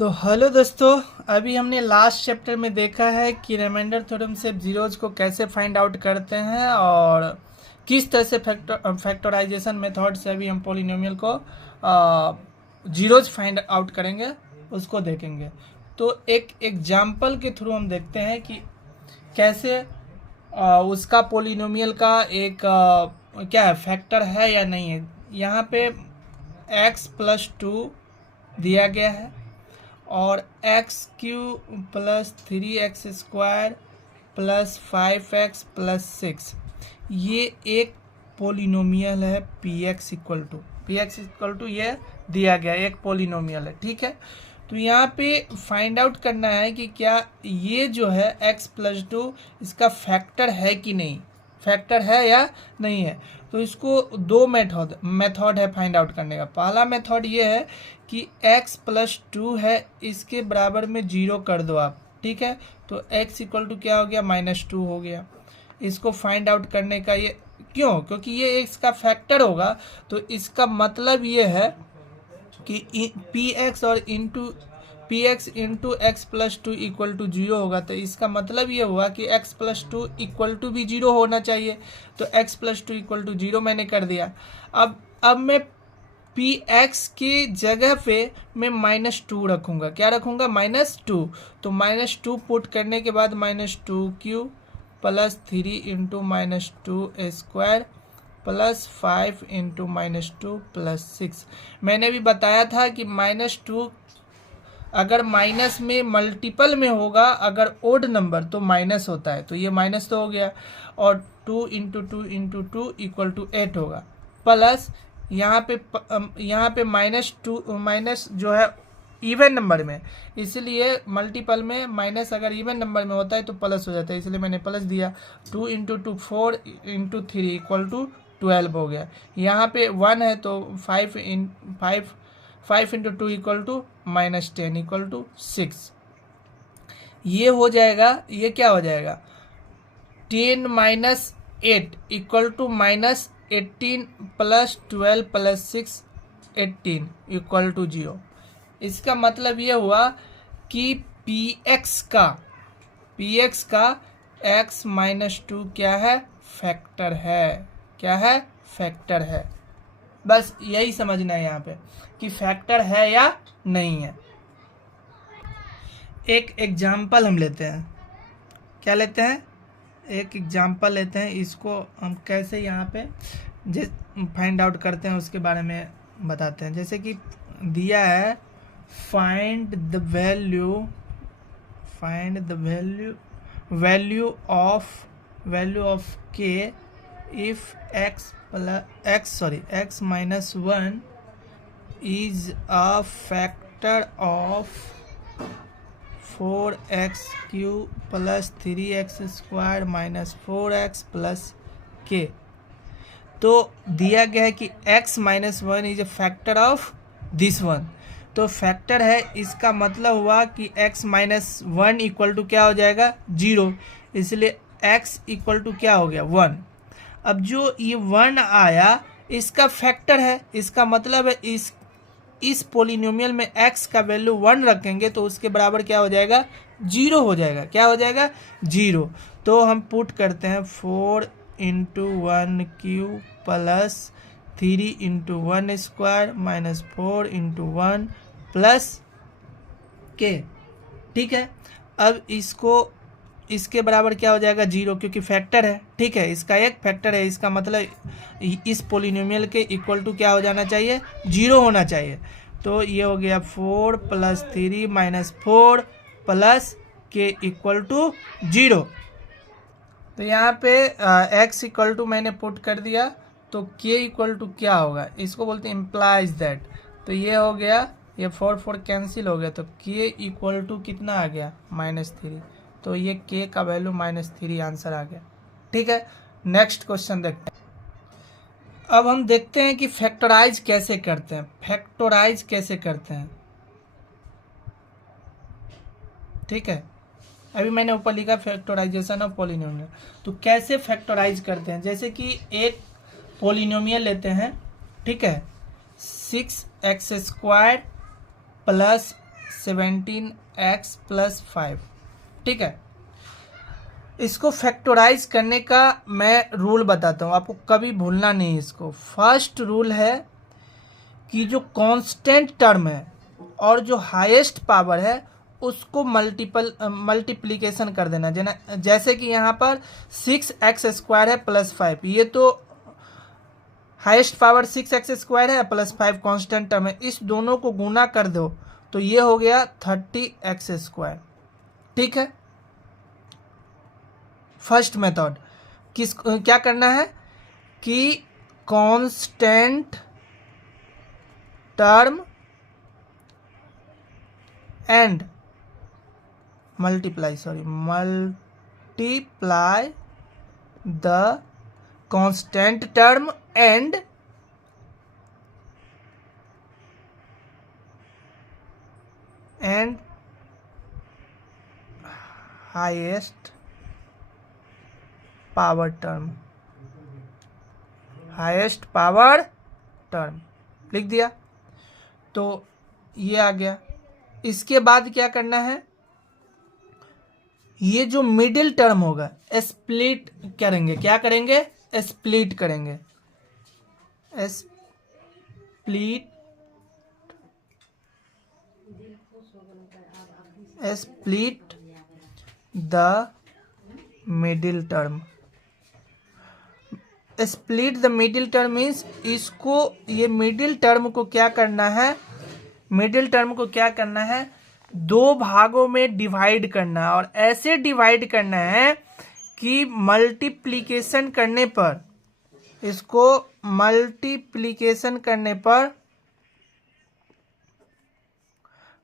तो हेलो दोस्तों, अभी हमने लास्ट चैप्टर में देखा है कि रिमाइंडर थ्योरम से जीरोज को कैसे फाइंड आउट करते हैं और किस तरह से फैक्टराइजेशन मेथड से अभी हम पोलिनोमियल को जीरोज फाइंड आउट करेंगे, उसको देखेंगे। तो एक एग्जाम्पल के थ्रू हम देखते हैं कि कैसे उसका पोलिनोमियल का एक क्या है, फैक्टर है या नहीं है। यहाँ पे x+2 दिया गया है और x³+3x² +5x+6 ये एक पोलिनोमियल है। px इक्वल टू ये दिया गया एक पोलिनोमियल है, ठीक है। तो यहाँ पे फाइंड आउट करना है कि क्या ये जो है x+2 इसका फैक्टर है कि नहीं, फैक्टर है या नहीं है। तो इसको दो मेथड है फाइंड आउट करने का। पहला मेथड ये है कि x+2 है, इसके बराबर में 0 कर दो आप, ठीक है। तो x इक्वल टू क्या हो गया, -2 हो गया। इसको फाइंड आउट करने का ये क्यों, क्योंकि ये इसका फैक्टर होगा। तो इसका मतलब ये है कि px और px into x+2 equal to 0 होगा। तो इसका मतलब ये हुआ कि x+2 इक्वल टू भी 0 होना चाहिए। तो x+2 इक्वल टू 0 मैंने कर दिया। अब मैं px की जगह पे मैं -2 रखूँगा। क्या रखूँगा, -2। तो -2 पुट करने के बाद -2³ +3 इंटू -2² +5 इंटू -2 +6। मैंने भी बताया था कि -2 अगर माइनस में मल्टीपल में होगा, अगर ओड नंबर तो माइनस होता है, तो ये माइनस तो हो गया। और 2 इंटू 2 इंटू 2 इक्वल टू 8 होगा। प्लस यहाँ पे -2 माइनस जो है इवन नंबर में, इसलिए मल्टीपल में माइनस अगर इवन नंबर में होता है तो प्लस हो जाता है, इसलिए मैंने प्लस दिया। 2 इंटू 2 4 इंटू 3 इक्वल टू 12 हो गया। यहाँ पे 1 है तो 5 into 2 equal to -10 equal to 6। ये हो जाएगा, ये क्या हो जाएगा, 10 - 8 इक्वल टू -18 + 12 + 6 18 इक्वल टू 0। इसका मतलब ये हुआ कि px का x-2 क्या है, फैक्टर है। क्या है, फैक्टर है। बस यही समझना है यहाँ पे कि फैक्टर है या नहीं है। एक एग्जाम्पल हम लेते हैं। क्या लेते हैं, एक एग्जाम्पल लेते हैं। इसको हम कैसे यहाँ पे फाइंड आउट करते हैं उसके बारे में बताते हैं। जैसे कि दिया है find the value of k if x-1 is a factor of 4x³ +3x² -4x + k। तो दिया गया है कि x-1 is a factor of this one. तो फैक्टर है, इसका मतलब हुआ कि x-1 इक्वल टू क्या हो जाएगा, 0। इसलिए x इक्वल टू क्या हो गया, 1। अब जो ये 1 आया इसका फैक्टर है, इसका मतलब है इस पोलिनोमियल में x का वैल्यू 1 रखेंगे तो उसके बराबर क्या हो जाएगा, 0 हो जाएगा। क्या हो जाएगा, 0। तो हम पुट करते हैं 4 इंटू 1³ +3 इंटू 1² -4 इंटू 1 + k, ठीक है। अब इसके बराबर क्या हो जाएगा, 0, क्योंकि फैक्टर है, ठीक है। इसका एक फैक्टर है, इसका मतलब इस पोलिनोमियल के इक्वल टू क्या हो जाना चाहिए, 0 होना चाहिए। तो ये हो गया 4 + 3 -4 + k इक्वल टू 0। तो यहाँ पे x इक्वल टू मैंने पुट कर दिया, तो k इक्वल टू क्या होगा, इसको बोलते हैं इम्प्लाइज दैट। तो ये हो गया, ये 4 कैंसिल हो गया, तो k इक्वल टू कितना आ गया, -3। तो ये k का वैल्यू -3 आंसर आ गया, ठीक है। नेक्स्ट क्वेश्चन देखते हैं। अब हम देखते हैं कि फैक्टराइज कैसे करते हैं, ठीक है। अभी मैंने ऊपर लिखा फैक्टराइजेशन ऑफ पोलिनोमियल। तो कैसे फैक्टराइज करते हैं, जैसे कि एक पोलिनोमियल लेते हैं, ठीक है, 6x² 17x प्लस 5। ठीक है, इसको फैक्टराइज करने का मैं रूल बताता हूँ, आपको कभी भूलना नहीं इसको। फर्स्ट रूल है कि जो कांस्टेंट टर्म है और जो हाईएस्ट पावर है उसको मल्टीप्लिकेशन कर देना। जैसे कि यहाँ पर 6x² है प्लस 5, ये तो हाईएस्ट पावर 6x² है प्लस 5 कांस्टेंट टर्म है, इस दोनों को गुना कर दो तो ये हो गया 30x²। ठीक है, फर्स्ट मेथड क्या करना है कि constant term and multiply the constant term and highest power term लिख दिया, तो ये आ गया। इसके बाद क्या करना है, ये जो मिडिल टर्म होगा स्प्लिट करेंगे। क्या करेंगे? स्प्लिट करेंगे। Split the middle term. Split the middle term means इसको, ये मिडिल टर्म को क्या करना है, मिडिल टर्म को क्या करना है, दो भागों में डिवाइड करना है, और ऐसे डिवाइड करना है कि मल्टीप्लिकेशन करने पर, इसको मल्टीप्लिकेशन करने पर,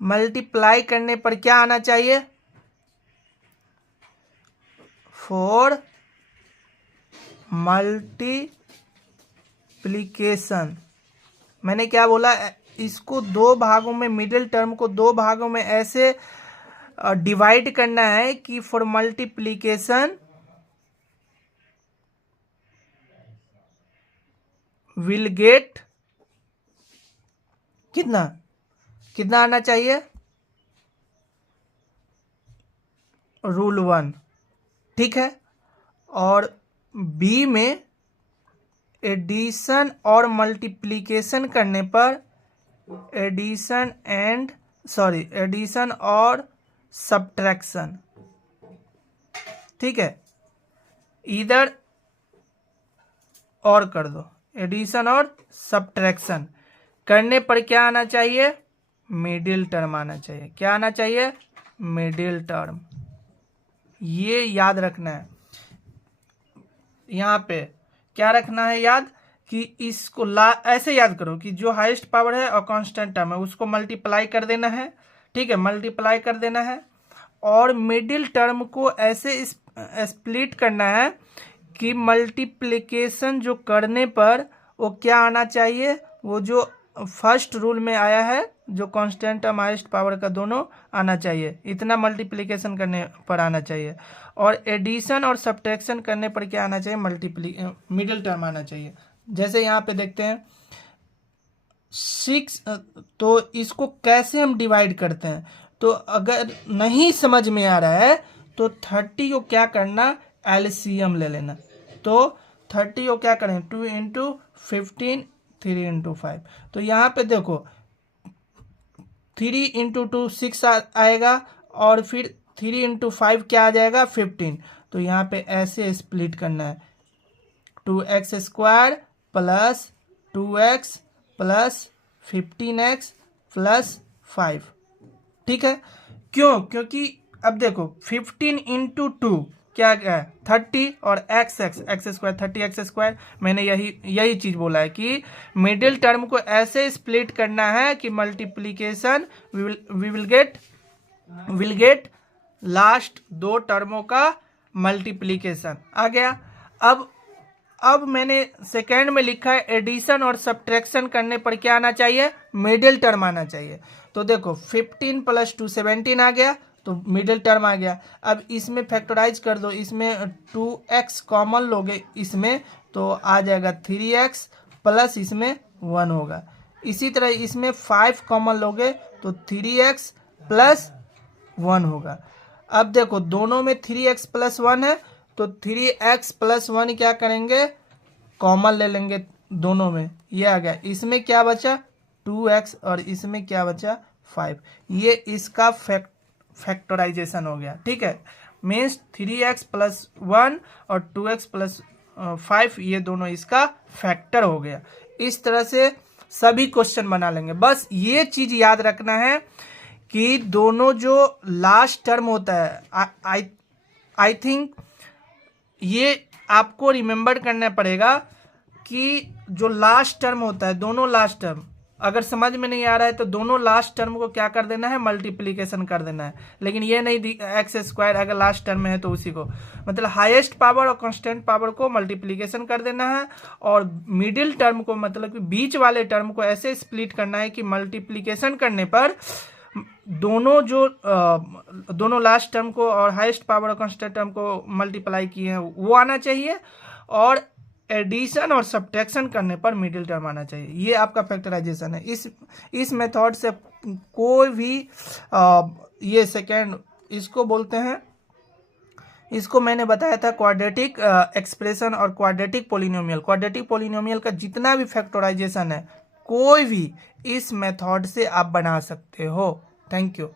मल्टीप्लाई करने पर क्या आना चाहिए, फॉर मल्टीप्लिकेशन। मैंने क्या बोला, इसको दो भागों में, मिडिल टर्म को दो भागों में ऐसे डिवाइड करना है कि फॉर मल्टीप्लिकेशन विल गेट कितना आना चाहिए, रूल 1। ठीक है, और बी में एडिशन और मल्टीप्लिकेशन करने पर, एडिशन और सब्ट्रैक्शन। ठीक है, इधर और कर दो, एडिशन और सब्ट्रैक्शन करने पर क्या आना चाहिए, मिडिल टर्म आना चाहिए। क्या आना चाहिए, मिडिल टर्म। ये याद रखना है। यहाँ पे क्या रखना है याद, कि इसको ऐसे याद करो कि जो हाईएस्ट पावर है और कांस्टेंट टर्म है उसको मल्टीप्लाई कर देना है। ठीक है, मल्टीप्लाई कर देना है, और मिडिल टर्म को ऐसे स्प्लिट करना है कि मल्टीप्लिकेशन जो करने पर वो क्या आना चाहिए, वो जो फर्स्ट रूल में आया है, जो कांस्टेंट टर्म हाईएस्ट पावर का दोनों आना चाहिए, इतना मल्टीप्लिकेशन करने पर आना चाहिए, और एडिशन और सब्ट्रैक्शन करने पर क्या आना चाहिए, मिडिल टर्म आना चाहिए। जैसे यहाँ पे देखते हैं 6, तो इसको कैसे हम डिवाइड करते हैं, तो अगर नहीं समझ में आ रहा है तो 30 को क्या करना, एलसीएम ले लेना। तो 30 को क्या करें, 2 × 15, 3 × 5। तो यहाँ पे देखो 3 × 2 6 आएगा, और फिर 3 × 5 क्या आ जाएगा, 15। तो यहाँ पे ऐसे स्प्लिट करना है, 2x² plus 2x plus 15x plus 5। ठीक है, क्यों, क्योंकि अब देखो 15 × 2 क्या है, 30, और x² 30x²। मैंने यही चीज बोला है कि मिडिल टर्म को ऐसे स्प्लिट करना है कि मल्टीप्लिकेशन विल गेट लास्ट दो टर्मों का मल्टीप्लिकेशन आ गया। अब मैंने सेकेंड में लिखा है एडिशन और सब्ट्रैक्शन करने पर क्या आना चाहिए, मिडिल टर्म आना चाहिए। तो देखो 15 + 2 17 आ गया, तो मिडिल टर्म आ गया। अब इसमें फैक्टराइज कर दो, इसमें 2x कॉमन लोगे इसमें, तो आ जाएगा 3x प्लस इसमें 1 होगा। इसी तरह इसमें 5 कॉमन लोगे तो 3x प्लस 1 होगा। अब देखो दोनों में 3x प्लस 1 है, तो 3x प्लस 1 क्या करेंगे, कॉमन ले लेंगे दोनों में, ये आ गया। इसमें क्या बचा 2x और इसमें क्या बचा 5। ये इसका फैक्टराइजेशन हो गया, ठीक है। मीन्स 3x प्लस 1 और 2x प्लस 5 ये दोनों इसका फैक्टर हो गया। इस तरह से सभी क्वेश्चन बना लेंगे। बस ये चीज याद रखना है कि दोनों जो लास्ट टर्म होता है, आई थिंक ये आपको रिमेम्बर करना पड़ेगा कि जो लास्ट टर्म होता है, दोनों लास्ट टर्म अगर समझ में नहीं आ रहा है तो दोनों लास्ट टर्म को क्या कर देना है, मल्टीप्लीकेशन कर देना है। लेकिन ये नहीं एक्स स्क्वायर अगर लास्ट टर्म में है तो उसी को मतलब हाईएस्ट पावर और कांस्टेंट पावर को मल्टीप्लीकेशन कर देना है, और मिडिल टर्म को मतलब कि बीच वाले टर्म को ऐसे स्प्लिट करना है कि मल्टीप्लीकेशन करने पर दोनों लास्ट टर्म को और हाईएस्ट पावर और कांस्टेंट टर्म को मल्टीप्लाई किए हैं वो आना चाहिए, और एडिशन और सब्ट्रैक्शन करने पर मिडिल टर्म आना चाहिए। ये आपका फैक्टराइजेशन है। इस मेथड से कोई भी ये सेकेंड इसको बोलते हैं, इसको मैंने बताया था क्वाड्रेटिक एक्सप्रेशन और क्वाड्रेटिक पोलिनोमियल। क्वाड्रेटिक पोलिनोमियल का जितना भी फैक्टराइजेशन है कोई भी इस मेथड से आप बना सकते हो। Thank you.